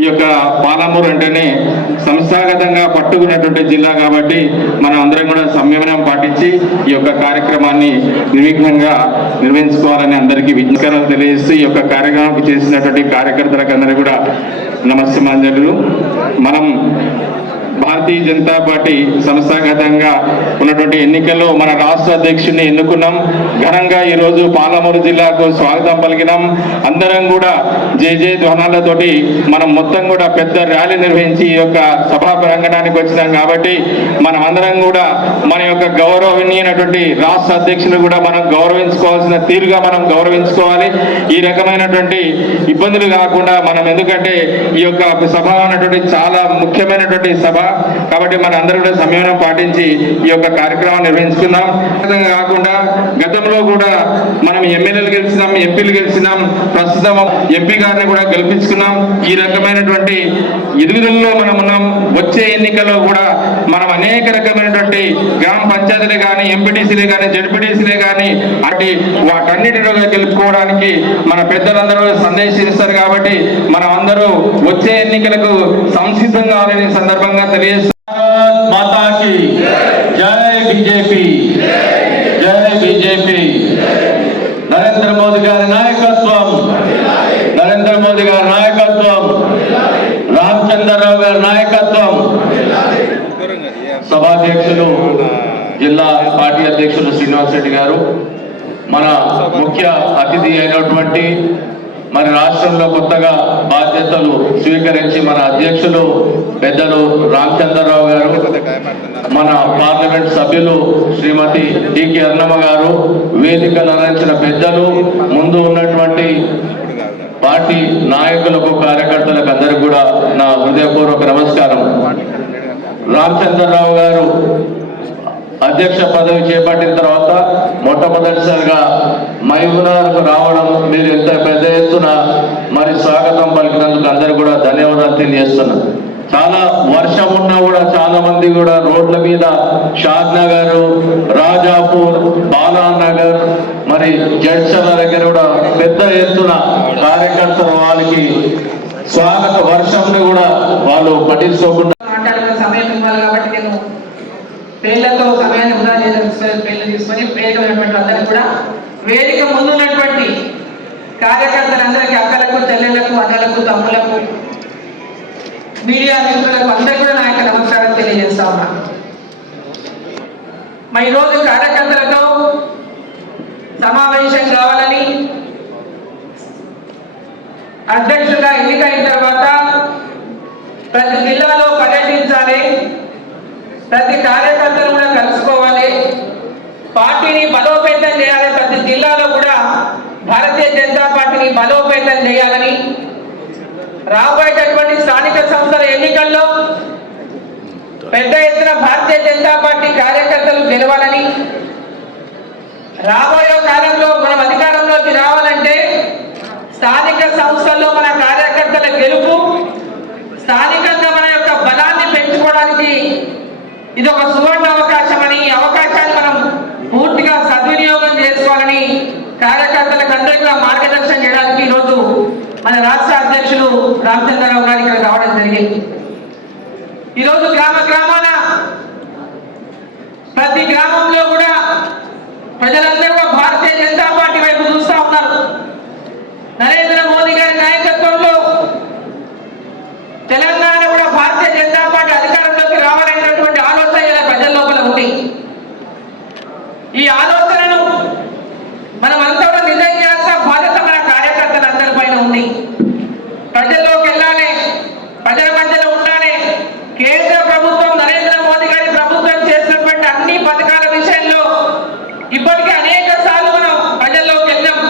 ఈ యొక్క పాలమూరు అంటేనే సంస్థాగతంగా పట్టుకున్నటువంటి జిల్లా కాబట్టి మనం అందరం కూడా సంయమనం పాటించి ఈ యొక్క కార్యక్రమాన్ని నిర్విఘ్నంగా నిర్వహించుకోవాలని అందరికీ విజ్ఞానాలు తెలియజేస్తూ ఈ యొక్క కార్యక్రమానికి చేసినటువంటి కార్యకర్తలకు అందరూ కూడా నమస్కారాలు. మనం భారతీయ జనతా పార్టీ సంస్థాగతంగా ఉన్నటువంటి ఎన్నికల్లో మన రాష్ట్ర అధ్యక్షుడిని ఎన్నుకున్నాం. ఘనంగా ఈరోజు పాలమూరు జిల్లాకు స్వాగతం పలికినాం. అందరం కూడా జయ ధ్వనాలతోటి మనం మొత్తం కూడా పెద్ద ర్యాలీ నిర్వహించి ఈ యొక్క సభా ప్రాంగణానికి వచ్చినాం. కాబట్టి మనం అందరం కూడా మన యొక్క గౌరవనీయమైనటువంటి రాష్ట్ర అధ్యక్షులు కూడా మనం గౌరవించుకోవాల్సిన తీరుగా మనం గౌరవించుకోవాలి. ఈ రకమైనటువంటి ఇబ్బందులు కాకుండా మనం, ఎందుకంటే ఈ యొక్క సభ అన్నటువంటి చాలా ముఖ్యమైనటువంటి సభ కాబట్టి మన అందరూ కూడా సంయమనం పాటించి ఈ యొక్క కార్యక్రమాన్ని నిర్వహించుకుందాం. కాకుండా గతంలో కూడా మనం ఎమ్మెల్యేలు గెలిచినాం, ఎంపీలు గెలిచినాం, ప్రస్తుతం ఎంపీ గారిని కూడా గెలిపించుకున్నాం. ఈ రకమైనటువంటి ఎదుగుదలలో మనం ఉన్నాం. వచ్చే ఎన్నికల్లో కూడా మనం అనేక రకమైనటువంటి గ్రామ పంచాయతీలే కానీ, ఎంపీటీసీలే కానీ, జడ్పీటీసీలే కానీ అటు వాటన్నిటిలో గెలుపుకోవడానికి మన పెద్దలందరూ సందేశిస్తారు. కాబట్టి మనం అందరూ వచ్చే ఎన్నికలకు సంసిద్ధం కావాలని సందర్భంగా माता की जय बीजेपी, जय बीजेपी. नरेंद्र मोदी गारी नायकत्వం, नरेंद्र मोदी गारी नायकत्వం, రామచంద్రరావు గారి నాయకత్వం. సభాధ్యక్షులు జిల్లా పార్టీ అధ్యక్షులు శ్రీనివాస్ రెడ్డి గారు, మన ముఖ్య అతిథి అయినటువంటి మరి రాష్ట్రంలో కొత్తగా బాధ్యతలు స్వీకరించి మన అధ్యక్షులు పెద్దలు రామచంద్రరావు గారు, మన పార్లమెంట్ సభ్యులు శ్రీమతి డికే అన్నమ్మ గారు, వేదికలు అందించిన పెద్దలు, ముందు ఉన్నటువంటి పార్టీ నాయకులకు, కార్యకర్తలకు అందరికీ కూడా నా హృదయపూర్వక నమస్కారం. రామచంద్రరావు గారు అధ్యక్ష పదవి చేపట్టిన తర్వాత మొట్టమొదటిసారిగా మహబూబ్నగర్కు రావడం, మీరు ఎంత పెద్ద ఎత్తున మరి స్వాగతం పలికినందుకు అందరూ కూడా ధన్యవాదాలు తెలియజేస్తున్నా. చాలా వర్షం ఉన్నా కూడా చాలా మంది కూడా రోడ్ల మీద షాద్ నగర్, రాజాపూర్, బాలానగర్, మరి జడ్చల దగ్గర కూడా పెద్ద ఎత్తున కార్యకర్తలు వాళ్ళకి స్వాగత వర్షంని కూడా వాళ్ళు పట్టించుకోకుండా పేర్లతో సమయాన్ని వృధా చేయడం పేర్లు తీసుకొని వేదికమైనటువంటి అందరికీ కూడా, వేదిక ముందు ఉన్నటువంటి కార్యకర్తలందరికీ, అక్కలకు, చెల్లెళ్లకు, అన్నలకు, తమ్ములకు, మీడియా మిత్రులకు అందరికీ కూడా నా యొక్క నమస్కారం తెలియజేస్తా ఉన్నా. మరి ఈరోజు కార్యకర్తలతో సమావేశం కావాలని, అధ్యక్షుడిగా ఎన్నికైన తర్వాత ప్రతి జిల్లాలో పర్యటించాలి, ప్రతి కార్యకర్తను కూడా కలుసుకోవాలి, పార్టీని బలోపేతం చేయాలి, ప్రతి జిల్లాలో కూడా భారతీయ జనతా పార్టీని బలోపేతం చేయాలని, రాబోయేటటువంటి స్థానిక సంస్థల ఎన్నికల్లో పెద్ద ఎత్తున భారతీయ జనతా పార్టీ కార్యకర్తలు గెలవాలని, రాబోయే కాలంలో మనం అధికారంలోకి రావాలంటే స్థానిక సంస్థల్లో మన కార్యకర్తల గెలుపు, స్థానికంగా మన యొక్క బలాన్ని పెంచుకోవడానికి ఇది ఒక సువర్ణ అవకాశం అని, అవకాశాన్ని మనం పూర్తిగా సద్వినియోగం చేసుకోవాలని కార్యకర్తలకు అందరికీ మార్గదర్శనం చేయడానికి ఈరోజు మన రాష్ట్ర అధ్యక్షులు రామచంద్రరావు గారు ఇక్కడ రావడం జరిగింది. ఈరోజు గ్రామ గ్రామాన ప్రతి గ్రామంలో కూడా ప్రజలందరూ కూడా భారతీయ జనతా పార్టీ వైపు చూస్తూ ఉన్నారు. నరేంద్ర మోదీ గారి నాయకత్వంలో తెలంగాణ కూడా భారతీయ జనతా పార్టీ అధికారంలోకి రావాలనేటువంటి ఆలోచన ప్రజల లోపల ఉంది. ఈ ఆలోచనను మనం అంతా నిజం చేయాల్సిన బాధ్యత మన కార్యకర్తలందరి పైన ఉంది. ప్రజల్లోకి వెళ్ళాలి, ప్రజల మధ్యలో ఉండాలి. కేంద్ర ప్రభుత్వం, నరేంద్ర మోదీ గారి ప్రభుత్వం చేసినటువంటి అన్ని పథకాల విషయంలో ఇప్పటికే అనేక సార్లు మనం ప్రజల్లోకి వెళ్ళాం.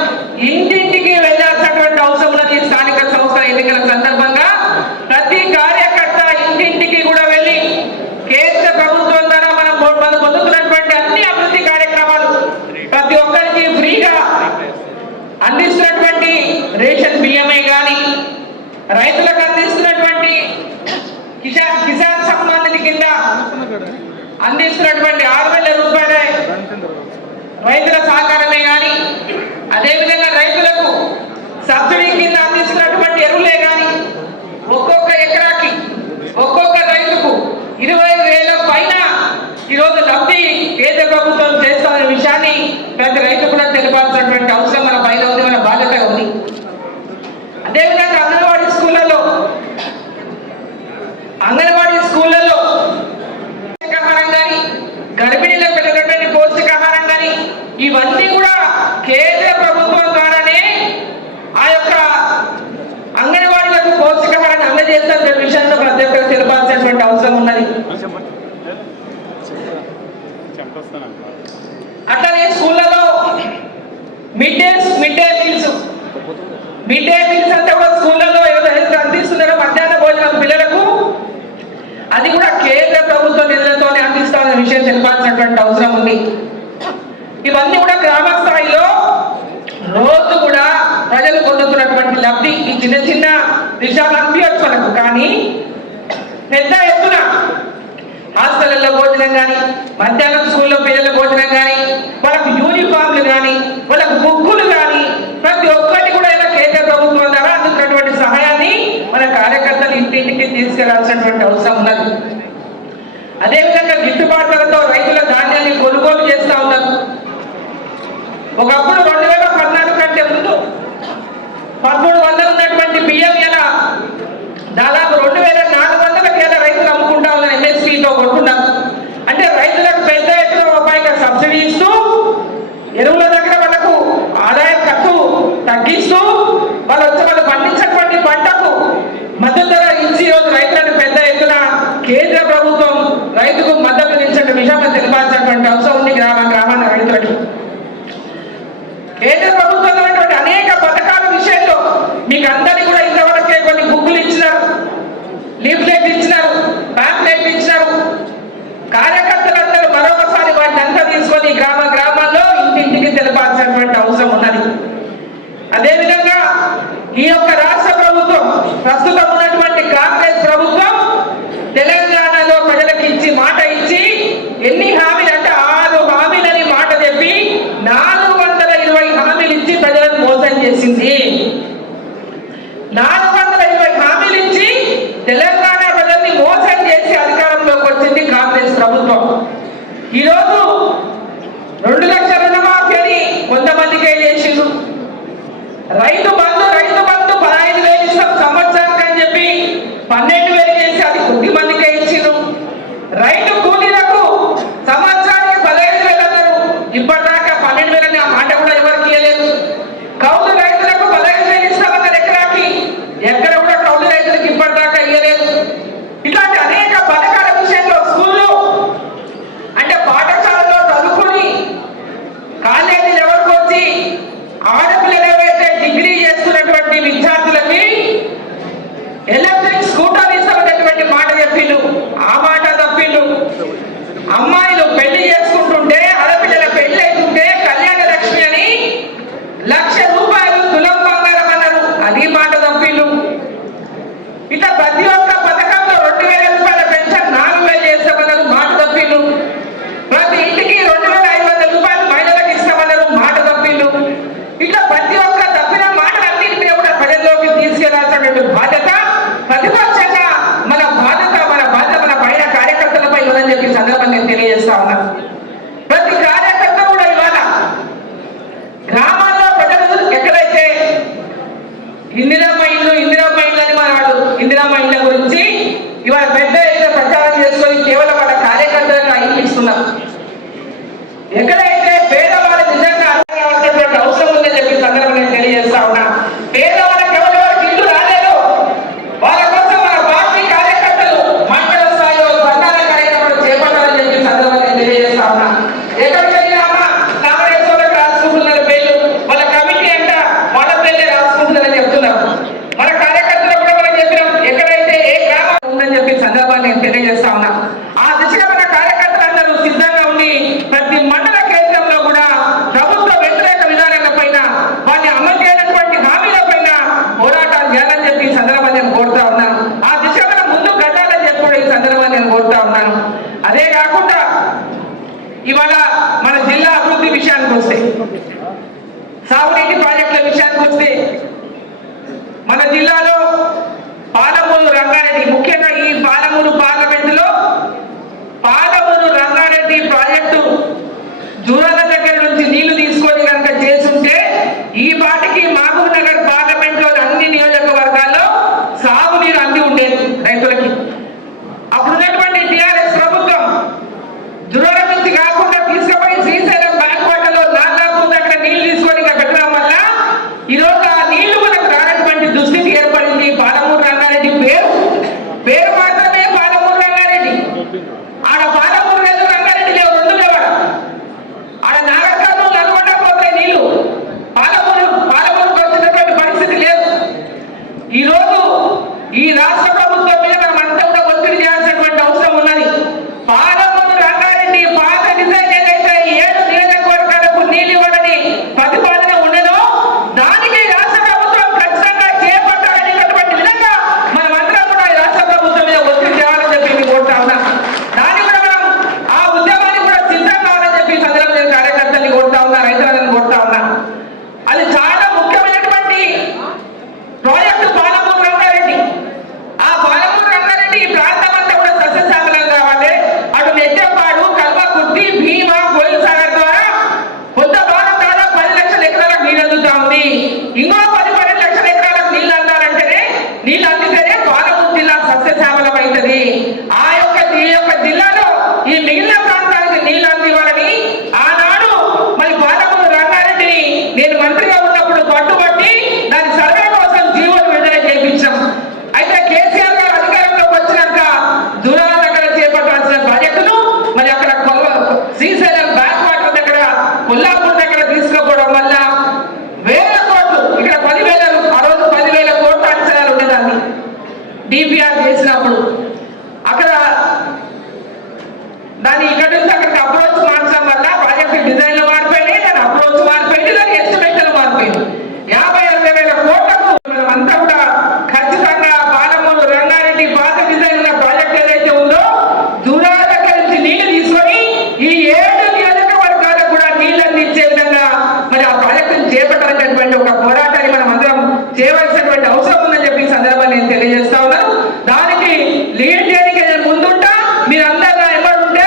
ఇంటింటికి వెళ్ళాల్సినటువంటి అవసరం ఉన్నది. స్థానిక సంస్థల ఎన్నికల సందర్భంగా ప్రతి కార్యకర్త ఇంటింటికి కూడా వెళ్ళి కేంద్ర ప్రభుత్వం ద్వారా మనం పొందుతున్నటువంటి అన్ని అభివృద్ధి కార్యక్రమాలు ప్రతి ఒక్కరికి ఫ్రీగా అందిస్తున్నటువంటి రేషన్ బియ్యమే కానీ, రైతులకు అందిస్తున్నటువంటి కిసాన్ సమ్మాన్ నిధి కింద అందిస్తున్నటువంటి 6,000 రూపాయలే రైతుల సహకారమే కానీ, అదేవిధంగా రైతులకు సబ్సిడీ కింద అందిస్తున్నటువంటి ఎరువులే కానీ, ఒక్కొక్క అట్లనే స్కూళ్ళలో మిడ్ డే మీల్స్ అంటే కూడా స్కూళ్ళలో ఏదైతే అందిస్తున్నారో మధ్యాహ్న భోజనం పిల్లలకు అది కూడా కేంద్ర ప్రభుత్వ నిధులతోనే అందిస్తామనే విషయం తెలిపాల్సినటువంటి అవసరం ఉంది. ఇవన్నీ కూడా గ్రామ స్థాయిలో రోజు కూడా ప్రజలు పొందుతున్నటువంటి లబ్ధి. ఈ చిన్న చిన్న విషయాలు అనిపించవచ్చు మనకు, కానీ పెద్ద ఎత్తున హాస్టళ్లలో భోజనం కానీ, మధ్యాహ్నం స్కూల్లో పిల్లల భోజనం కానీ, వాళ్ళకు యూనిఫామ్లు కానీ, వాళ్ళకు బుక్కులు కానీ, ప్రతి ఒక్కటి కూడా ఇలా కేంద్ర ప్రభుత్వం ద్వారా అందుతున్నటువంటి సహాయాన్ని మన కార్యకర్తలు ఇంటింటికి తీసుకెళ్లాల్సినటువంటి అవసరం ఉన్నది. అదేవిధంగా గిట్టుబాటు ధరతో రైతుల ధాన్యాన్ని కొనుగోలు చేస్తా ఉన్నారు. ఒకప్పుడు 2014 కంటే ముందు 1300 ఉన్నటువంటి బియ్యం ఇలా దాదాపు 2400 రైతులు అమ్ముకుంటా ఉన్నారు, MSPతో కొట్టున్నారు. అంటే రైతులకు పెద్ద ఎత్తున రూపాయిగా సబ్సిడీ ఇస్తూ, ఎరువుల దగ్గర వాళ్ళకు ఆదాయ ఖర్చు తగ్గిస్తూ, వాళ్ళు పండించినటువంటి పంటకు మద్దతు ధర ఇచ్చి రోజు రైతులను పెద్ద ఎత్తున కేంద్ర ప్రభుత్వం రైతుకు మద్దతు ఇచ్చిన విషయం తెలిపాల్సినటువంటి అవసరం ఉంది. గ్రామాల రైతులకు కేంద్ర ప్రభుత్వం అనేక పథకాల విషయంలో మీకు అందరికీ కూడా ఇంతవరకే కొన్ని బుక్కులు ఇచ్చినారు, లీఫ్లెట్ ఇచ్చినారు, ప్యాంప్లెట్ ఇచ్చినారు. కార్యకర్తలందరూ మరొకసారి వాటిని అంతా తీసుకొని గ్రామాల్లో ఇంటింటికి తెలపాల్సినటువంటి అవసరం ఉన్నది. అదేవిధంగా ఈ యొక్క రాష్ట్ర ప్రభుత్వం, ప్రస్తుతం ఉన్నటువంటి కాంగ్రెస్ ప్రభుత్వం తెలంగాణలో ప్రజలకు మాట ఇచ్చి ఎన్ని హామీలు అంటే 6 హామీలని మాట చెప్పి 420 హామీలు ఇచ్చి ప్రజలను మోసం చేసింది. 420 హామీలు ఇచ్చి తెలంగాణ ప్రజల్ని మోసం చేసి అధికారంలోకి వచ్చింది కాంగ్రెస్ ప్రభుత్వం. ఈరోజు 2 లక్షల రుణమాఫీ అని కొంతమందికే చేసిండు. రైతు బంధు 15,000 ఇస్తాం సంవత్సరానికి అని చెప్పి 12,000 చేసి అది కొద్ది మందికే ఇచ్చిండు. రైతు కూలీలకు సంవత్సరానికి 15,000 అన్నారు, ఇప్పటిదాకా 12,000 ఆ మాట కూడా ఎవరికి ఇవ్వలేదు. కౌలు రైతులకు 15,000 ఇస్తామన్నారు ఎకరాకి, ఎక్కడ కూడా కౌలు రైతులకు ఇప్పటిదాకా ఇవ్వలేదు. ఇట్లాంటి అనేక పథకాల విషయంలో స్కూళ్ళు అంటే పాఠశాలలో చదువుకుని కాలేజీలు ఎవరికి వచ్చి ఆడపిల్లలు ఏవైతే డిగ్రీ చేస్తున్నటువంటి విద్యార్థులకి ఎలక్ట్రిక్ స్కూటర్ ఇస్తామనేటువంటి మాట చెప్పిండు, ఆ మాట తప్పిండు. అమ్మాయిలు పెళ్లి చేసుకుంటుంటే, ఆడపిల్లల పెళ్లి అవుతుంటే కళ్యాణ లక్ష్మి అని 1,00,000 రూపాయలు తులం బంగారం అన్నారు, అది మాట తప్పిండు. ఇట్లా ప్రతి ఒక్క పథకంలో 2,000 రూపాయల పెన్షన్ 4,000 చేస్తామన్నారు, మాట తప్పిండు. ప్రతి ఇంటికి 2,500 రూపాయలు మహిళలకు ఇస్తామన్నారు, మాట తప్పిండు. ఇట్లా ప్రతి ఒక్క తప్పిన మాటలన్నింటినీ కూడా ప్రజల్లోకి తీసుకెళ్లాల్సినటువంటి బాధ్యత ప్రతిపక్షంగా మన బాధ్యత మన పైన కార్యకర్తలపై ఉందని చెప్పి సందర్భంగా తెలియజేస్తా ఉన్నా. ప్రతి కార్యకర్త కూడా ఇవాళ గ్రామాల్లో ప్రజలు ఎక్కడైతే ఇందిరమ్మ ఇల్లు అని వాళ్ళు ఇందిరమ్మ ఇళ్ళ గురించి ఇవాళ పెద్ద ఎత్తున ప్రచారం చేసుకొని కేవలం వాళ్ళ కార్యకర్తలకు ఇల్లు ఇస్తున్నారు. ఎక్కడైతే పేదవాళ్ళు నిజంగా అవసరం ఉందని చెప్పి సందర్భంగా తెలియజేస్తా ఉన్నా. పేదవాళ్ళకి ఎవరెవరికి ఇల్లు రాలేదు, వాళ్ళ కోసం మన పార్టీ కార్యకర్తలు మండల స్థాయిలో బంధాల కార్యక్రమాలు చేపట్టాలని చెప్పి సందర్భంగా తెలియజేస్తా ఉన్నా. ఎక్కడికి వెళ్ళినా కాంగ్రెస్ వాళ్ళకి రాసుకుంటున్నారు పేర్లు, వాళ్ళ కమిటీ అంట వాళ్ళ పేర్లే రాసుకుంటున్నారని చెప్తున్నారు. మన కార్యకర్తలు కూడా మనం చెప్పినాం, ఎక్కడైతే ఏ గ్రామం ఉందని చెప్పి సందర్భాన్ని తెలియజేస్తా ఉన్నా. ఆ దిశగా మన కార్యకర్తలందరూ సిద్ధంగా ఉండి ప్రతి మండల కేంద్రంలో కూడా ప్రభుత్వ వ్యతిరేక విధానాల పైన, వాటిని అమలు చేయనటువంటి హామీల పైన పోరాటాలు చేయాలని చెప్పి ఈ సందర్భాన్ని నేను కోరుతా ఉన్నాను. ఆ దిశగా ముందు కట్టాలని చెప్పి కూడా ఈ సందర్భాన్ని నేను కోరుతా ఉన్నాను. అదే కాకుండా ఇవాళ మన జిల్లా అభివృద్ధి విషయానికి వస్తే, సాగునీటి ప్రాజెక్టుల విషయానికి వస్తే, మన జిల్లాలో పాలమూరు రంగారెడ్డి, ముఖ్యంగా ఈ పాలమూరు పార్లమెంటులో పాలమూరు రంగారెడ్డి ప్రాజెక్టు జూరాల దగ్గర నుంచి నీళ్లు తీసుకొని కనుక చేస్తుంటే ఈ పాటికి మహబూబ్ నగర్ పార్లమెంట్ లో అన్ని నియోజకవర్గాల్లో సాగునీరు అంది ఉండేది రైతులకి. అప్పుడున్నటువంటి టిఆర్ఎస్ ప్రభుత్వం జూరాల నుంచి కాకుండా తీసుకుపోయి శ్రీశైలం బ్యాక్ వాటర్లో నాగాపూర్ దగ్గర నీళ్లు తీసుకొని పెట్టడం వల్ల ఈరోజు ఆ నీళ్లు మనకు రానటువంటి దుస్థితి ఏర్పడింది. పాలమూరు రంగారెడ్డి పేరు మాత్రమే పాలమూరు రంగారెడ్డి, ఆడ పాలమూరు రంగారెడ్డి లేవు, 2 లేవాడు. కొల్లాపూర్ దగ్గర తీసుకుపోవడం వల్ల వేల కోట్లు, ఇక్కడ 10,000, ఆ రోజు 10,000 కోట్ల అంచనాలు ఉండేదాన్ని డిపిఆర్ చేసినప్పుడు. అక్కడ దాన్ని ఇక్కడ నుంచి అక్కడికి అప్రోచ్ మార్చడం వల్ల ప్రాజెక్ట్ డిజైన్లు మారిపోయినాయి, దాని అప్రోచ్ మారిపోయింది, దాని ఎస్టిమేట్లు మారిపోయింది. 50,000 కోట్లకు మనమంతా కూడా ఖచ్చితంగా పాలమూరు రంగారెడ్డి పాత డిజైన్ ఉన్న ప్రాజెక్ట్ ఏదైతే ఉందో దూరాల దగ్గర నుంచి నీళ్లు తీసుకొని ఈ 7 నియోజకవర్గాలకు కూడా నీళ్లు అందించే విధంగా మరి ఆ ప్రాజెక్టును చేపట్టాలనేటువంటి ఒక పోరాటాన్ని మనం అందరం చేయవలసినటువంటి అవసరం ఉందని చెప్పి ఈ సందర్భాన్ని నేను తెలియజేస్తా ఉన్నాను. దానికి లీడ్ చేయడానికి నేను ముందుంటా, మీరందరూ ఎవరు ఉంటే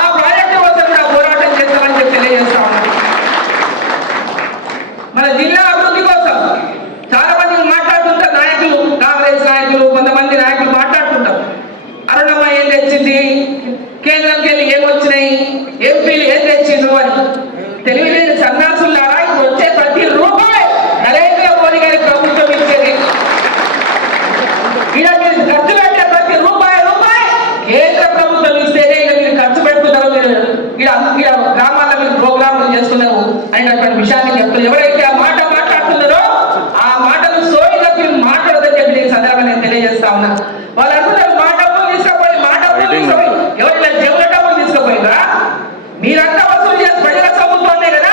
ఆ ప్రాజెక్టు కోసం కూడా పోరాటం చేస్తామని చెప్పి తెలియజేస్తా ఉన్నాను. మన జిల్లా అభివృద్ధి కోసం చాలా మంది మాట్లాడుతుంటారు నాయకులు, కాంగ్రెస్ నాయకులు, కొంతమంది నాయకులు మాట్లాడుతుంటారు. అరుణమ్మ ఏం తెచ్చింది, కేంద్రంకి వెళ్ళి ఏమొచ్చినాయి, ఎంపీలు ఏం తెచ్చిండ్రు అని. తెలివిలేని సన్నాసులారా, ఇప్పుడు వచ్చే ప్రతి రూపాయి నరేంద్ర మోదీ గారి ప్రభుత్వం ఇచ్చేది. ఇలా మీరు ఖర్చు పెట్టే ప్రతి రూపాయి కేంద్ర ప్రభుత్వం ఇస్తేనే ఇక మీరు ఖర్చు పెట్టుకున్నారు, మీరు ఇలా గ్రామాల్లో మీరు ప్రోగ్రాంలు చేస్తున్నారు అనేటువంటి విషయాన్ని చెప్తున్నారు. ఎవరైతే ఆ మాట మాట్లాడుతున్నారో ఆ మాటలు సోయి తప్పి మాట్లాడదని చెప్పి నేను సందర్భంగా నేను తెలియజేస్తా ఉన్నా. వాళ్ళు అనుకున్నారు మాట తీసుకుపోయి ఎవరైనా జేబుల డబ్బులు తీసుకుపోయిందా? మీరంతా వసూలు చేసి ప్రజల సొమ్ముతోనే కదా,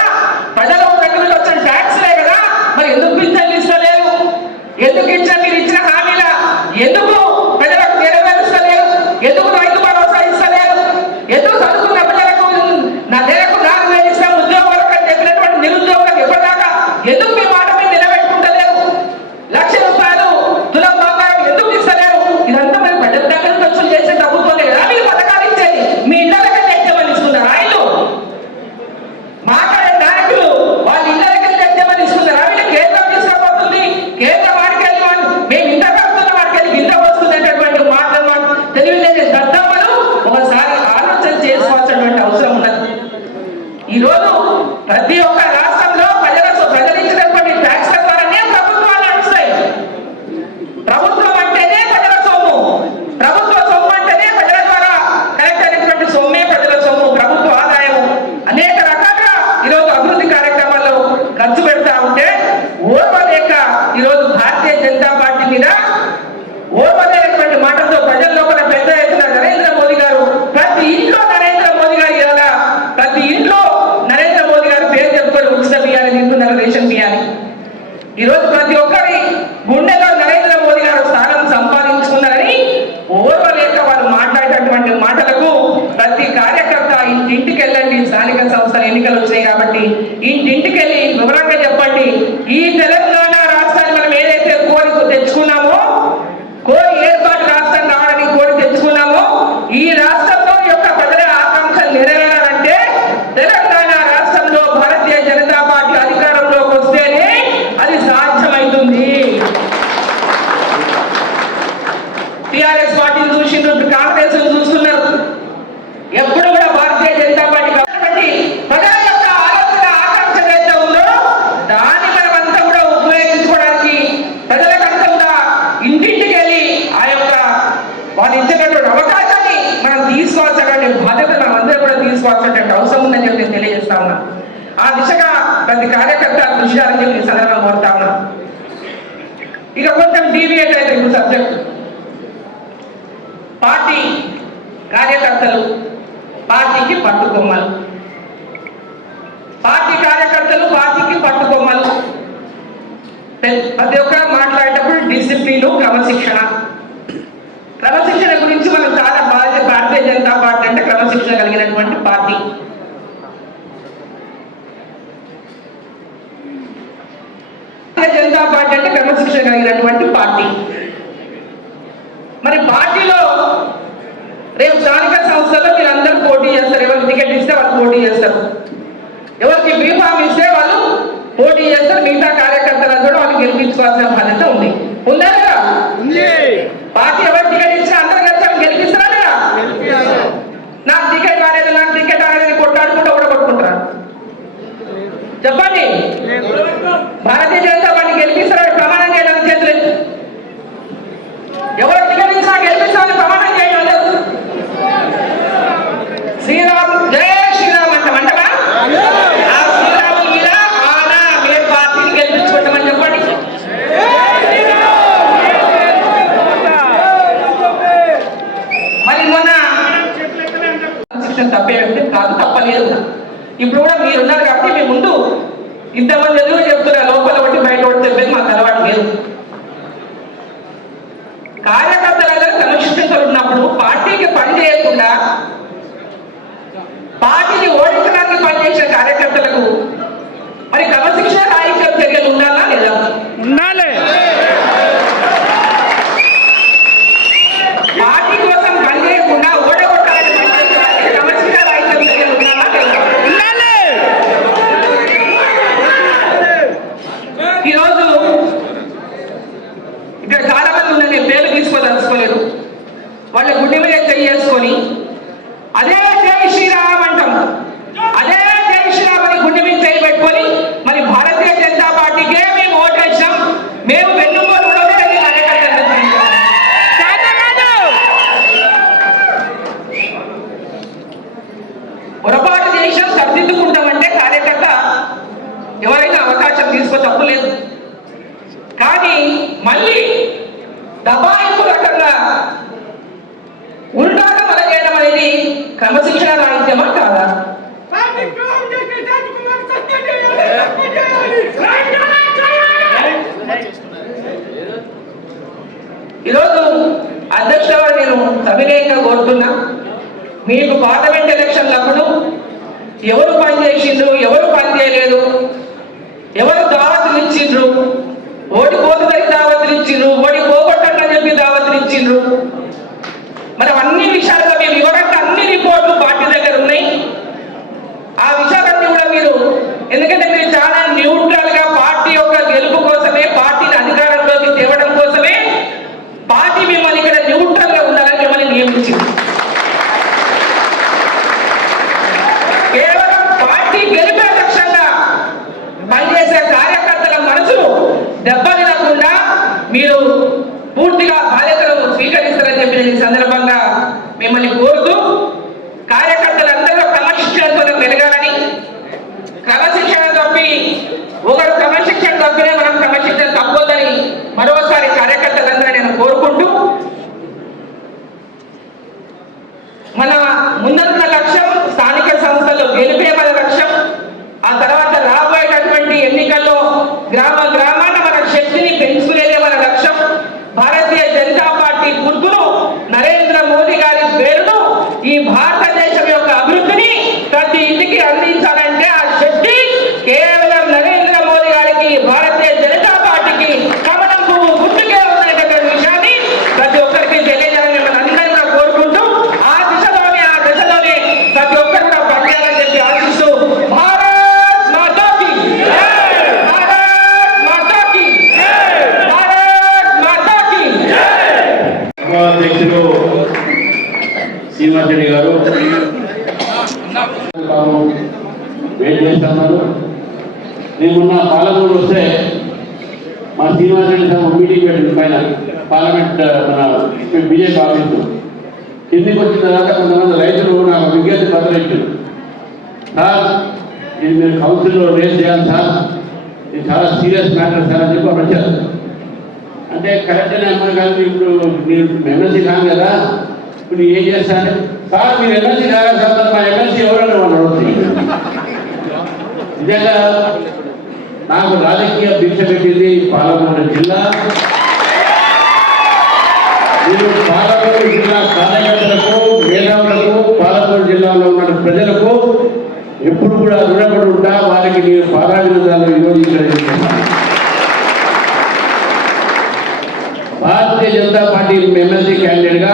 ప్రజల దగ్గర నుంచి వచ్చిన ట్యాక్స్లే కదా, మరి ఎందుకు పింఛన్లు ఇస్తలేరు? ఎందుకు ఇచ్చిన మీరు ఇచ్చిన హామీల ఎందుకు ప్రజలకు నెరవేరుస్తలేరు? ఎందుకు రైతు భరోసా ఇస్తలేరు? ఎందుకు చదువుకున్న ప్రజలకు నా నెలకు 4,000 ఇస్తాం ఉద్యోగులకు అని చెప్పినటువంటి నిరుద్యోగులకు ఎప్పటిదాకా ఎందుకు మీ మాట మీద నిలబెట్టుకుంటలేరు? 1,00,000 రూపాయలు తులం బంగారం ఎందుకు ఇస్తలేరు? ఇదంతా మీరు ప్రజల దగ్గర నుంచి వసూలు చేసే డబ్బుతోనే కదా మీరు పథకాలు ఇచ్చేది. మీ ఇళ్ళకి తెచ్చామని ఇస్తున్నారా? ఇల్లు మాట్లాడే నాయకులు వాళ్ళ ఇళ్ళకి తెచ్చామని ఇస్తున్నారా? వీళ్ళు కేంద్రం తీసుకుపోతుంది, కేంద్రం వాడికి వెళ్ళి మేము ఇంత కడుతున్న వాడికి వెళ్ళి ఇంత వస్తుంది అనేటువంటి మాటలు తెలియలేని దద్దమ్మలు ఒకసారి ఆలోచన చేసుకోవాల్సినటువంటి అవసరం ఉన్నది. ఈరోజు ప్రతి ఒక్క రాష్ట్రంలో ప్రజలు ఇచ్చినటువంటి ట్యాక్స్ల ద్వారానే ప్రభుత్వాలు నడుస్తాయి. ప్రభుత్వం అంటేనే ప్రజల సొమ్ము, ప్రభుత్వ సొమ్ము అంటేనే ప్రజల ద్వారా కలెక్ట్ అయినటువంటి సొమ్మే ప్రజల సొమ్ము, ప్రభుత్వ ఆదాయం. అనేక రకాలుగా ఈరోజు అభివృద్ధి కార్యక్రమాల్లో ఖర్చు పెడతా ఉంటే ఓర్వలేక ఈరోజు భారతీయ జనతా పార్టీ మీద ఓర్వలేనటువంటి మాటలతో ప్రజల లోపల పెద్ద ఎత్తున నరేంద్ర మోదీ గారు ప్రతి ఇంట్లో నరేంద్ర మోదీ గారు ఇలా ప్రతి ఇంట్లో నరేంద్ర మోదీ గారు పేరు చెప్పుకొని ఉచిత బియ్యాన్ని తింటున్నారు, రేషన్ బియ్యాన్ని. ఈరోజు ప్రతి ఒక్కరి గుండెలో నరేంద్ర మోదీ గారు స్థానం సంపాదించుకున్నారని ఓర్వలేక వాళ్ళు మాట్లాడేటటువంటి మాటలకు ప్రతి కార్యకర్త ఇంటింటికి వెళ్ళండి. స్థానిక సంస్థల ఎన్నికలు వచ్చినాయి కాబట్టి ఇంటింటికి వెళ్ళి వివరంగా చెప్పండి. ఈ తెలంగాణ రాష్ట్రాన్ని మనం ఏదైతే కోరి తెచ్చుకున్నామో, కోరి ఏర్పాటు రాష్ట్రం రావాలని కోరి తెచ్చుకున్నామో, ఈ రాష్ట్రంలో యొక్క ప్రజల ఆకాంక్షలు నెరవేరాలంటే తెలంగాణ రాష్ట్రంలో భారతీయ జనతా పార్టీ అధికారంలోకి వస్తేనే అది సాధ్యమవుతుంది. టిఆర్ఎస్ పార్టీని చూసిండ్రు, కాంగ్రెస్ చూస్తున్నారు. ఎప్పుడు కూడా భారతీయ జనతా పార్టీ కాబట్టి ప్రజల యొక్క ఆలోచన ఆకాంక్ష ఏదైతే ఉందో దాన్ని మనమంతా కూడా ఉపయోగించుకోవడానికి ప్రజలకంతా కూడా ఇంటింటికి వెళ్ళి ఆ యొక్క వాళ్ళు ఇచ్చేటటువంటి అవకాశాన్ని మనం తీసుకోవాల్సినటువంటి బాధ్యత మనం అందరూ కూడా తీసుకోవాల్సినటువంటి అవసరం ఉందని చెప్పి నేను తెలియజేస్తా ఉన్నాం. ఆ దిశగా ప్రతి కార్యకర్త కృషి చేయాలని చెప్పి సందర్భంగా కోరుతా ఉన్నాం. ఇక కొంచెం డీవియేట్ అయితే ఇప్పుడు సబ్జెక్ట్ పార్టీ కార్యకర్తలు, పార్టీకి పట్టుకొమ్మలు, పార్టీ కార్యకర్తలు పార్టీకి పట్టుకొమ్మలు. ప్రతి ఒక్కరు మాట్లాడేటప్పుడు డిసిప్లిన్, క్రమశిక్షణ గురించి మనం చాలా బాగా. భారతీయ జనతా పార్టీ అంటే క్రమశిక్షణ కలిగినటువంటి పార్టీ. భారతీయ జనతా పార్టీ అంటే క్రమశిక్షణ కలిగినటువంటి పార్టీ. మరి పార్టీలో రేపు స్థానిక సంస్థల్లో మీరు అందరూ పోటీ చేస్తారు. ఎవరికి టికెట్ ఇస్తే వాళ్ళు పోటీ చేస్తారు, ఎవరికి బీఫామ్ ఇస్తే వాళ్ళు పోటీ చేస్తారు. మిగతా కార్యకర్తలను కూడా వాళ్ళు గెలిపించుకోవాల్సిన బాధ్యత ఉంది. ఉందా లేదా? పార్టీ ఎవరు టికెట్ ఇచ్చినా అందరూ కలిసి గెలిపిస్తారా లేదా? నాకు టికెట్ రాలేదు, నాకు టికెట్ రాలేదు కొట్లాడుకుంటూ కూడా కొట్టుకుంటారా? చెప్పండి. భారతీయ జనతా పార్టీ గెలిపిస్తారా? ప్రమాణం చేయడానికి చేతులు ఎవరు టికెట్ ఇచ్చినా గెలిపిస్తామని ప్రమాణం చేయడం లేదు. శ్రీరామ్ జై శ్రీరామ్ అంటామా? ఇప్పుడు కూడా మీరున్నారు కాబట్టి మీ ముందు ఇంతమంది ఎదురు చెప్తున్నా, లోపల ఒకటి బయట ఒకటి చెప్పేది మాకు అలవాటు లేదు. కార్యకర్తలందరూ క్రమశిక్షణతో ఉన్నప్పుడు పార్టీకి పని చేయకుండా పార్టీని ఓడించడానికి పనిచేసిన కార్యకర్తలకు మరి క్రమశిక్షణ రాహిత్య చర్యలు ఉండాలా లేదా? ఉండాలి. పార్టీ కోసం పని చేయకుండా ఓడగొట్టాలని పనిచేసే క్రమశిక్షణ రాహిత్య చర్యలు ఉండాలా లేదా? ఉండాలి. ఈరోజు ఇక్కడ చాలా మంది ఉన్నారు, నేను పేర్లు తీసుకోదలుచుకోలేదు. వాళ్ళ గుండె మీద చేసుకొని అదే జై శ్రీరామ్ అంటాం, అదే జై శ్రీరామ్ అని గుండె మీద చేయి పెట్టుకొని మరి భారతీయ జనతా పార్టీకే మేము ఓటు వేసాం, మేము వెన్నుపోటు పొరపాటు చేసాం సరిదిద్దుకుంటామంటే కార్యకర్త ఎవరైనా అవకాశం తీసుకో తప్పు లేదు. కానీ మళ్ళీ దబాయింపు రకంగా ఉల్టాగా మన చేయడం అనేది క్రమశిక్షణ రాహిత్యమా కాదా? ఈరోజు అధ్యక్షుడు నేను సవినయంగా కోరుతున్నా, మీకు పార్లమెంట్ ఎలక్షన్లప్పుడు ఎవరు పని చేసిండ్రు, ఎవరు పని చేయలేదు, ఎవరు దావతులు ఇచ్చిండ్రు, ఓడి పోతుందని దావతులు ఇచ్చిండ్రు, ఓడి పోగొట్టండి అని చెప్పి దావతులు ఇచ్చిండ్రు, మరి అన్ని విషయాలుగా మేము ఇవ్వడానికి అన్ని రిపోర్ట్లు పార్టీ దగ్గర ఉన్నాయి. ఆ విషయాలన్నీ కూడా మీరు, ఎందుకంటే మీరు చాలా న్యూట్రల్ గా పార్టీ యొక్క గెలుపు కోసమే, పార్టీని అధికారంలోకి తేవడం కోసమే పార్టీ మిమ్మల్ని ఇక్కడ న్యూట్రల్ గా ఉండాలని మిమ్మల్ని నియమించింది. కేవలం పార్టీ గెలిపే లక్ష్యంగా పనిచేసే కార్యకర్తల మనసులు దెబ్బతినకుండా మీరు పూర్తిగా బాధ్యతలు స్వీకరిస్తారని చెప్పి ఈ సందర్భంగా మిమ్మల్ని కోరుతూ, కార్యకర్తలందరూ క్రమశిక్షణతో మెలగాలని, క్రమశిక్షణ తప్పి ఒకరు క్రమశిక్షణ తప్పినే మనం క్రమశిక్షణ తప్పొద్దని మరోసారి కార్యకర్తలందరూ నేను కోరుకుంటూ, మన ముందున్న లక్ష్యం స్థానిక సంస్థల్లో గెలిపే మన లక్ష్యం. ఆ తర్వాత రాబోయేటటువంటి ఎన్నికల్లో గ్రామ గ్రామాన మన శక్తిని పెంచుకునేదే మన లక్ష్యం. భారతీయ జనతా పార్టీ గుర్తును, నరేంద్ర మోదీ గారి పేరును, ఈ భారతదేశం యొక్క అభివృద్ధిని ప్రతి ఇంటికి అందించాలంటే ఆ శక్తి కేవలం నరేంద్ర మోదీ గారికి, భారతీయ జనతా పార్టీకి కమలం పువ్వు గుర్తుకే ఉన్నటువంటి విషయాన్ని ప్రతి ఒక్కరికి తెలియజేయాలని మనం అందరిగా కోరుకుంటూ, ఆ దశలోనే ప్రతి ఒక్కరు కూడా పనిచేయాలని చెప్పి ఆశిస్తూ, భారత్ మాతాకి భారత్ మాతాకి భారత్ మాతాకి. అధ్యక్షులు శ్రీనివాస్ రెడ్డి గారు వెయిట్ చేస్తున్నారు. మేమున్న పాలమూరు వస్తే మా శ్రీనివాస్ రెడ్డి సార్ మీటింగ్ పెట్టింది పైన పార్లమెంట్ మన బీజేపీ ఆఫీసు. కిందికి వచ్చిన తర్వాత కొంతమంది రైతులు నాకు విజ్ఞప్తి పత్రం ఇచ్చారు, సార్ ఇది మీరు కౌన్సిల్లో రేస్ చేయాలి సార్, ఇది చాలా సీరియస్ మ్యాటర్ సార్ అని చెప్పి వచ్చారు. అంటే కరెక్ట్ అమ్మాయి కానీ ఇప్పుడు మీరు ఎమ్మెల్సీ కాదు కదా, ఇప్పుడు ఏం చేస్తాను సార్, మీరు ఎమ్మెల్సీ కాదా సార్, మా ఎమ్మెల్సీ ఎవరన్నా వాళ్ళు అడుగుతుంది. నిజంగా నాకు రాజకీయ భిక్ష పెట్టింది పాలమూరు జిల్లా. మీరు పాలమూరు జిల్లా కార్యకర్తలకు, మేధావులకు, పాలమూరు జిల్లాలో ఉన్న ప్రజలకు ఎప్పుడు కూడా రుణపడి ఉంటా. వారికి నేను పారాభినందనలు వినియోగించడం. భారతీయ జనతా పార్టీ ఎమ్మెల్సీ క్యాండిడేట్గా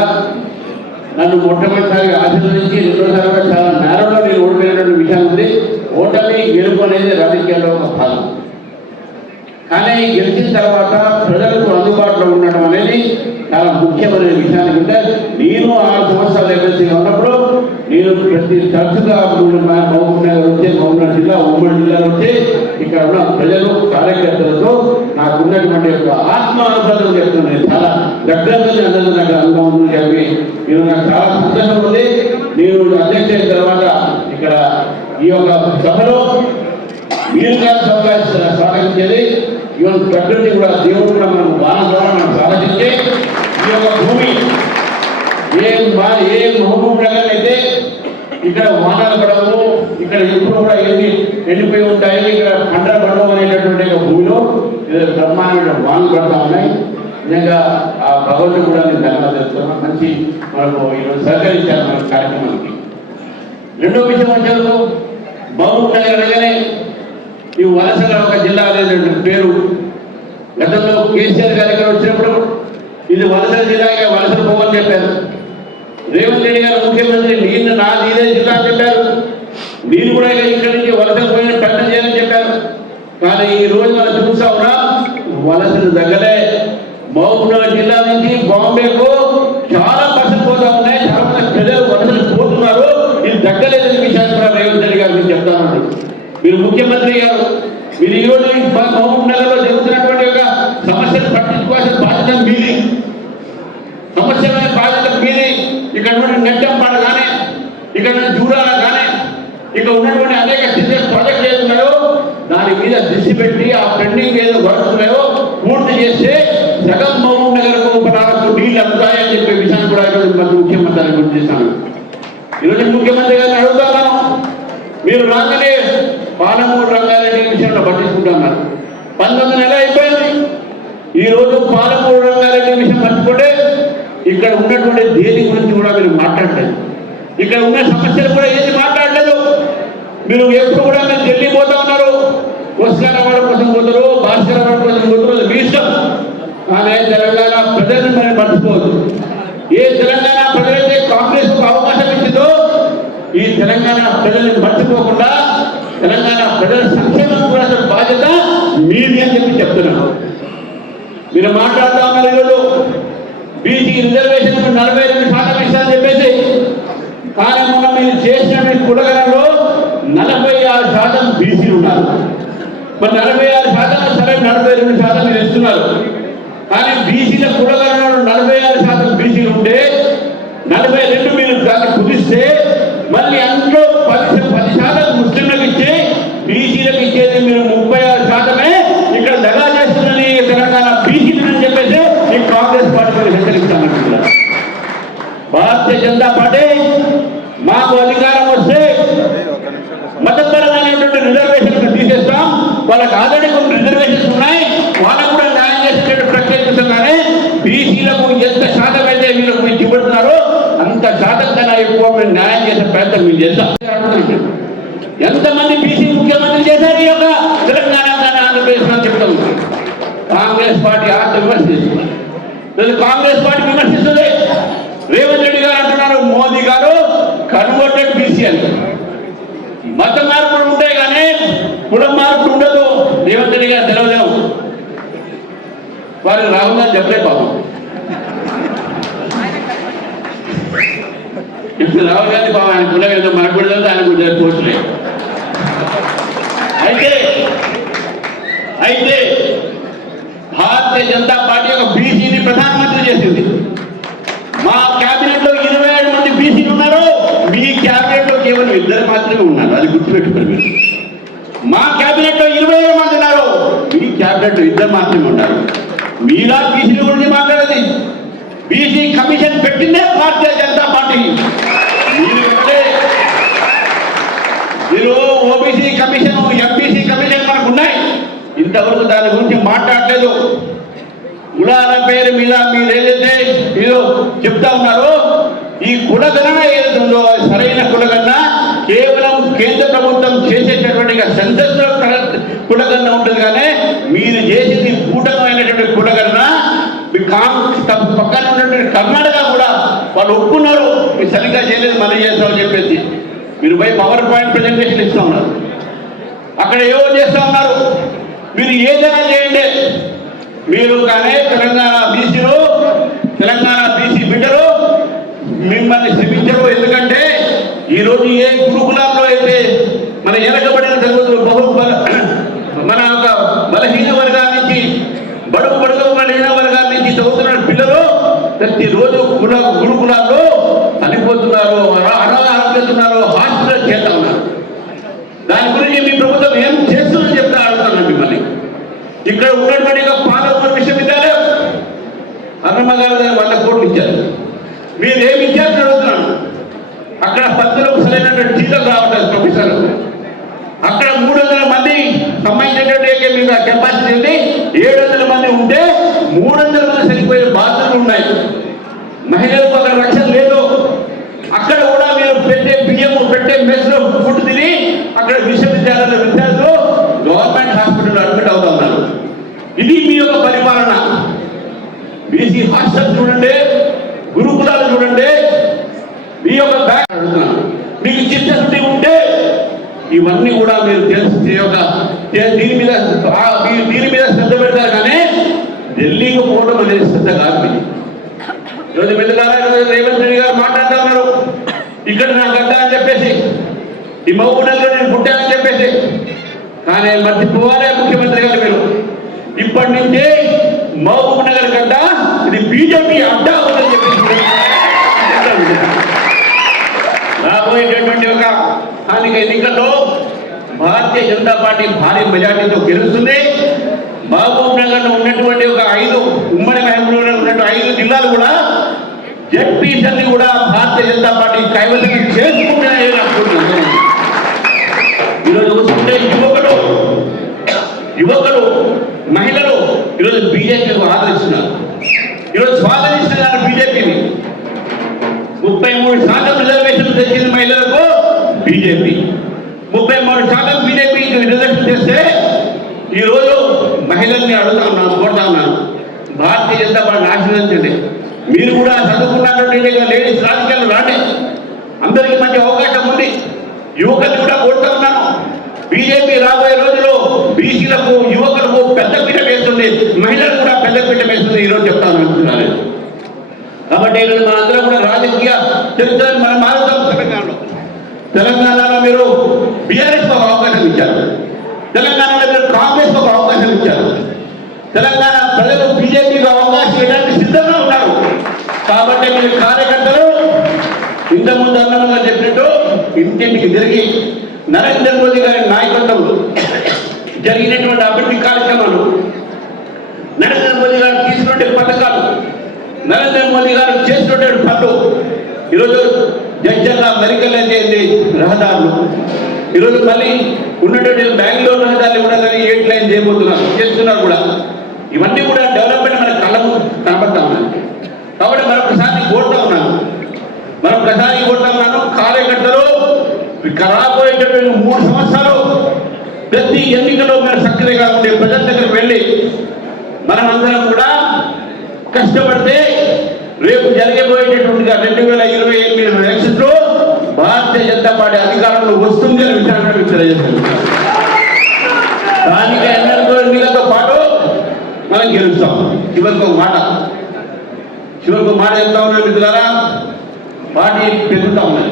నన్ను మొట్టమొదటిసారిగా ఆశీర్వదించి రెండోసారిగా చాలా నేరంలో నేను ఓడిపోయినటువంటి విషయం ఉంది. ఓటమి గెలుపు అనేది రాజకీయాల్లో ఒక భాగం. కానీ గెలిచిన తర్వాత ప్రజలకు అందుబాటులో ఉండడం అనేది చాలా ముఖ్యమైన విషయానికి ఉంటే, నేను 6 సంవత్సరాలు ఎమ్మెల్సీగా ఉన్నప్పుడు నేను ప్రతి తరచుగా మహబూబ్ నగర్ వచ్చి, మహబూబ్ జిల్లా, ఉమ్మడి జిల్లాలో వచ్చి ఇక్కడ ఉన్న ప్రజలు, కార్యకర్తలతో నాకున్నటువంటి యొక్క ఆత్మానుభవం చెప్తున్నాను. చాలా దగ్గరగా అందరూ నాకు అనుభవం ఉంది చెప్పి నేను నాకు చాలా సంతోషం ఉంది. నేను అధ్యక్ష అయిన తర్వాత ఇక్కడ ఈ యొక్క సభలో మీరుగా స్వాగతించేది, ఈవెన్ ప్రకృతి కూడా, దేవుడు కూడా మనం వాహనం ద్వారా మనం స్వాగతించే ఈ యొక్క భూమి ఏ మహబూబ్ నగర్ అయితే ఇక్కడ వాహనాలు పడవు, ఇక్కడ ఎప్పుడు కూడా ఎండిపోయి ఉంటాయి, ఇక్కడ పంటలు పడవు అనేటటువంటి భూమిలో బ్రహ్మాండమైన వాహనాలు పడతా ఉన్నాయి. నిజంగా ఆ భగవంతుడు కూడా నేను ధన్యవాదాలు చెప్తున్నాను. మంచి మనకు ఈరోజు సహకరించారు మన కార్యక్రమానికి. రెండో విషయం వచ్చారు, మహబూబ్ నగర్ అనగానే ఈ వలసగా ఒక జిల్లా అనేటువంటి పేరు. గతంలో కేసీఆర్ గారి ఇక్కడ వచ్చినప్పుడు ఇది వలస జిల్లాగా వలసలు పోవని చెప్పారు. రేవంత్ రెడ్డి గారు ముఖ్యమంత్రి నీదే జిల్లా అని చెప్పారు. నేను కూడా ఇక్కడి నుంచి వలస పోయిన ప్రకటన చేయాలని చెప్పారు. కానీ ఈ రోజు మనం చూస్తా ఉన్నాం, వలసలు తగ్గలే. మహబూబ్ నగర్ జిల్లా నుంచి బాంబేకు చాలా బస్సులు పోతా ఉన్నాయి, చాలా మంది ప్రజలు వలసలు పోతున్నారు. ఇది తగ్గలేదని విషయాన్ని కూడా రేవంత్ రెడ్డి గారు మీరు చెప్తాను. మీరు ముఖ్యమంత్రి గారు, మీరు ఈ రోజు మహబూబ్ నగర్ లో జరుగుతున్నటువంటి యొక్క సమస్యలు పట్టించుకోవాల్సిన బాధ్యత మీది, సమస్యమైన బాధ్యత మీది. ఇక్కడ నుండి నెట్టంపాడు కానీ, ఇక్కడ నుండి జూరాల కానీ, ఇక్కడ ఉన్నటువంటి అనేక చిన్న ప్రాజెక్టులు ఏదున్నాయో దాని మీద దృష్టి పెట్టి ఆ పెండింగ్ ఏదో వర్క్స్ ఉన్నాయో పూర్తి చేస్తే సగం మహబూబ్ నగర్ ఉపనాలకు నీళ్ళు అందుతాయని చెప్పే విషయాన్ని కూడా ఈరోజు ముఖ్యమంత్రి గారిని గుర్తు చేస్తాను. ఈరోజు ముఖ్యమంత్రి గారిని అడుగుతున్నాను, మీరు రాగానే పాలమూరు రంగారెడ్డి విషయంలో పట్టించుకుంటున్నారు. 19 నెలలు అయిపోయింది. ఈ రోజు పాలమూరు రంగారెడ్డి విషయం పట్టుకుంటే ఇక్కడ ఉన్నటువంటి దేని గురించి కూడా మీరు మాట్లాడలేదు. ఇక్కడ ఉన్న సమస్యలు కూడా ఏది మాట్లాడలేదు. మీరు ఎప్పుడు కూడా మీరు ఢిల్లీ పోతా ఉన్నారు, పురస్కార వాళ్ళ కోసం పోతారు, భాస్కర వాళ్ళ కోసం పోతారు, మీ ఇష్టం. కానీ తెలంగాణ ప్రజలను మనం మర్చిపోవద్దు. ఏ తెలంగాణ ప్రజలైతే కాంగ్రెస్ కు అవకాశం ఇచ్చిందో ఈ తెలంగాణ ప్రజలను మర్చిపోకుండా తెలంగాణ ప్రజల సంక్షేమం కూడా బాధ్యత మీది అని చెప్పి చెప్తున్నాను. మీరు మాట్లాడుతూ ఉన్నారు ఈరోజు బీసీ రిజర్వేషన్ 42% ఇస్తారని చెప్పేసి. కానీ మొన్న మీరు చేసిన కులగణలో 46% బీసీలు ఉన్నారు. మరి 46% సరే 42% మీరు ఇస్తున్నారు. కానీ బీసీల కులగణలో 46% బీసీలు ఉంటే 42 మీరు దాన్ని కుదిస్తే మళ్ళీ అందులో 10% ముస్లింలకు ఇచ్చి బీసీలకు ఇచ్చేది మీరు 36%. ఇక్కడ దగా చేస్తుందని తెలంగాణ బీసీలు అని చెప్పేసి ఈ కాంగ్రెస్ పార్టీ హెచ్చరిస్తామంటున్నారు. భారతీయ జనతా పార్టీ మాకు అధికారం వస్తే మతపరమైనటువంటి రిజర్వేషన్ తీసేస్తాం. వాళ్ళకి ఆల్రెడీ కొన్ని రిజర్వేషన్స్ ఉన్నాయి, వాళ్ళకు కూడా న్యాయం చేసేటువంటి ప్రక్రియ చూస్తున్నానే. బీసీలకు ఎంత శాతం అయితే వీళ్ళకు మీరు చూపెడుతున్నారో అంత శాతం కన్నా ఎక్కువ మీరు న్యాయం చేసే ప్రయత్నం మీరు చేస్తాం. ఎంతమంది బీసీ ముఖ్యమంత్రి చేశారు ఈ యొక్క తెలంగాణ కానీ ఆంధ్రప్రదేశ్ అని చెప్తాం. Congress party విమర్శిస్తుంది, Congress party విమర్శిస్తుంది. రేవంత్ రెడ్డి గారు అంటున్నారు, మోదీ గారు కన్వర్టెడ్ బీసీ అని. మత మార్పులు ఉంటాయి కానీ కుల మార్పులు ఉండదు. రేవంత్ రెడ్డి గారు తెలవలేము, వారికి రాహుల్ గాంధీ చెప్పలే పాపం. ఇప్పుడు రాహుల్ గాంధీ పాపం ఆయన కులం ఏదో మనకు కూడా ఆయన కూడా పోస్టులే. అయితే భారతీయ జనతా పార్టీ ఒక బీసీని ప్రధానమంత్రి చేసింది. మా క్యాబినెట్ లో 27 మంది బీసీలు ఉన్నారు, మీ క్యాబినెట్ లో కేవలం 2 మాత్రమే ఉన్నారు. అది గుర్తుపెట్టుకోండి మీరు. మా క్యాబినెట్ లో 27 మంది ఉన్నారు, మీ క్యాబినెట్ లో 2 మాత్రమే ఉన్నారు. మీరా బీసీ గురించి మాట్లాడేది. బీసీ కమిషన్ పెట్టిందే భారతీయ జనతా పార్టీ. మీరు ఓబీసీ కమిషన్, ఎంబీసీ కమిషన్ మనకు ఉన్నాయి, ఇంతవరకు దాని గురించి మాట్లాడలేదు. కులాల పేరు మీద మీరు ఏదైతే మీరు చెప్తా ఉన్నారో ఈ కులగణన ఏదైతే ఉందో సరైన కులగణన కేవలం కేంద్ర ప్రభుత్వం చేసేటటువంటి సెన్సస్ లో కులగణన ఉంటుంది. కానీ మీరు చేసేది కూటమైనటువంటి కులగణన. పక్కన ఉన్నటువంటి కర్ణాటక కూడా వాళ్ళు ఒప్పుకున్నారు, మీరు సరిగ్గా చేయలేదు, మళ్ళీ చేస్తామని చెప్పేసి. మీరు పోయి పవర్ పాయింట్ ప్రజెంటేషన్ ఇస్తూ ఉన్నారు, అక్కడ ఏవో చేస్తూ ఉన్నారు. మీరు ఏదైనా చేయండి, మీరు కానీ తెలంగాణ బీసీలు, తెలంగాణ బీసీ బిడ్డలు మిమ్మల్ని శ్రమించరు. ఎందుకంటే ఈరోజు ఏ గురుకులాల్లో అయితే మన వెనకబడిన మన ఒక బలహీన వర్గాల నుంచి బడుగు బలహీన వర్గాల నుంచి చదువుతున్న పిల్లలు ప్రతిరోజు గురుకులాల్లో చనిపోతున్నారు, అనారోగ్యతున్నారు, హాస్పిటల్ చేస్తా ఉన్నారు. దాని గురించి మీ ప్రభుత్వం ఏం చేస్తుందని చెప్తా అడుగుతున్నాను మిమ్మల్ని. ఇక్కడ ఉన్నటువంటి పాలమూరు విశ్వవిద్యాలయం అన్నమ్మ గారు 100 కోట్లు ఇచ్చారు. మీరు ఏమి ఇచ్చారని అడుగుతున్నాను. అక్కడ 10లకు సరైన 300 మంది సంబంధించినటువంటి మీకు కెపాసిటీ ఉంది. 700 మంది ఉంటే 300 మంది సరిపోయే బాధ్యతలు ఉన్నాయి. మహిళలకు అక్కడ రక్షణ లేదు. అక్కడ కూడా మీరు పెట్టే బియ్యము పెట్టే మెస్లో ఫుడ్ తిని అక్కడ విశ్వవిద్యాలయాల విద్యార్థులు గవర్నమెంట్ హాస్పిటల్ అడ్మిట్ అవుతా ఉన్నారు. ఇది మీ యొక్క పరిపాలన. బీసీ హాస్టల్ చూడండి, గురుకులాలు చూడండి, మీ యొక్క బ్యాగ్ అడుగుతున్నాను. మీకు చిత్తశుద్ధి ఉంటే ఇవన్నీ కూడా మీరు దీని మీద శ్రద్ధ పెడతారు. కానీ ఢిల్లీకి పోవడం అనేది శ్రద్ధ కాదు. ఈరోజు వెళ్ళారా రేవంత్ రెడ్డి గారు మాట్లాడుతూ ఉన్నారు, ఇక్కడ నా గడ్డ అని చెప్పేసి, ఈ మహబూబ్నగర్లో నేను పుట్టానని చెప్పేసి. కానీ మర్చిపోవాలే ముఖ్యమంత్రి గారు, మీరు ఇప్పటి నుంచే మహబూబ్నగర్ గడ్డ ఇది బీజేపీ అడ్డా ఉందని చెప్పేసి రాబోయేటటువంటి ఒక స్థానిక ఎన్నికల్లో భారతీయ జనతా పార్టీ భారీ మెజార్టీతో గెలుస్తుంది. మహబూబ్ నగర్ లో ఉన్నటువంటి ఒక 5 ఉమ్మడి మహబూబ్ నగర్ ఉన్నటువంటి 5 జిల్లాలు కూడా జెడ్పీస్ అన్ని కూడా భారతీయ జనతా పార్టీ కైవసం చేసుకుంటారని అనుకుంటున్నాను. ఈరోజు చూస్తుంటే యువకులు మహిళలు ఈరోజు బీజేపీకి ఆదరిస్తున్నారు, ఈరోజు స్వాగతిస్తున్నారు బీజేపీని. 33% రిజర్వేషన్లు తెచ్చిన మహిళలకు బీజేపీ, 33% బీజేపీకి రిజర్వేషన్ చేస్తే ఈరోజు మహిళల్ని అడుగుతా ఉన్నాను, కోరుతా ఉన్నాను, భారతీయ జనతా పార్టీ ఆశీర్వదించండి. మీరు కూడా చదువుకున్నటువంటి లేడీస్ రాజకీయాలు రాండి, అందరికీ మంచి అవకాశం ఉంది. యువకులు కూడా కోరుతా ఉన్నాను, బీజేపీ రాబోయే రోజుల్లో బీసీలకు యువకులకు పెద్దపీట వేస్తుంది, మహిళలకు కూడా పెద్దపీట వేస్తుంది. ఈరోజు చెప్తాను అనుకుంటున్నాను. కాబట్టి ఈరోజు మనందరం కూడా రాజకీయ చరిత్రను మనం మారుతాం. తెలంగాణలో మీరు బీఆర్ఎస్ ఒక అవకాశం ఇచ్చారు, తెలంగాణలో మీరు కాంగ్రెస్ ఒక అవకాశం ఇచ్చారు, తెలంగాణ ప్రజలు బీజేపీకి అవకాశం ఇవ్వడానికి సిద్ధంగా ఉన్నారు. కాబట్టి మీరు కార్యకర్తలు ఇంతకుముందు అన్నగా చెప్పినట్టు ఇంటింటికి తిరిగి నరేంద్ర మోదీ గారి నాయకత్వంలో జరిగినటువంటి అభివృద్ధి కార్యక్రమాలు, నరేంద్ర మోదీ గారు తీసుకునే పథకాలు, నరేంద్ర మోదీ గారు చేసినటువంటి పనులు, ఈరోజు జడ్జల్లా మెరికల్ అయితే రహదారులు, ఈరోజు మళ్ళీ ఉన్నటువంటి బెంగళూరు రహదారులు కూడా 8 లైన్ చేస్తున్నారు కూడా. ఇవన్నీ కూడా డెవలప్మెంట్ మన కళ్ళ ముందు కనబడతా ఉన్నాయి. కాబట్టి మరొకసారి కోరుతా ఉన్నాను, కార్యకర్తలు రాబోయేటటువంటి 3 సంవత్సరాలు ప్రతి ఎన్నికలో మీరు సక్రియంగా ఉండే ప్రజల దగ్గరికి వెళ్ళి మనం అందరం కూడా కష్టపడితే రేపు జరగబోయేటటువంటిగా 2028 ఎలక్షన్లో భారతీయ జనతా పార్టీ అధికారంలో వస్తుంది అనే విషయాన్ని తెలియజేస్తాను. స్థానిక ఎన్నికలతో పాటు మనం గెలుస్తాం. చివరికి ఒక మాట చెప్తా ఉన్నారు మిత్రులారా, పార్టీ పెరుగుతూ ఉన్నాయి,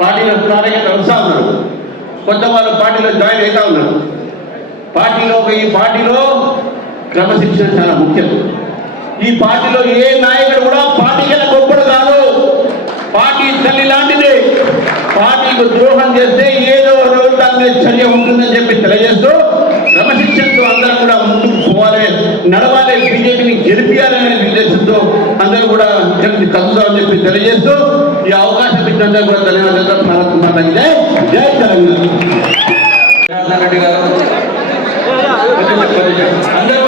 పార్టీలో కార్యకర్తలు వస్తూ ఉన్నారు, కొత్త వాళ్ళు పార్టీలో జాయిన్ అవుతా ఉన్నారు. ఈ పార్టీలో క్రమశిక్షణ చాలా ముఖ్యం. ఈ పార్టీలో ఏ నాయకుడు కూడా పార్టీకి గొప్పడు కాదు, పార్టీ తల్లి లాంటిది. పార్టీకి ద్రోహం చేస్తే ఏదో రోజు దాని చర్య ఉంటుందని చెప్పి తెలియజేస్తూ క్రమశిక్షణతో అందరూ కూడా ముందుకు పోవాలి, నడవాలి, బీజేపీని గెలిపించాలనే ఉద్దేశంతో అందరూ కూడా కలుద్దామని చెప్పి తెలియజేస్తూ ఈ అవకాశం ఇచ్చినందుకు కూడా ధన్యవాదాలు. భారత్ మాతాకి జై. జై తెలంగాణ. రెడ్డి గారు అందరూ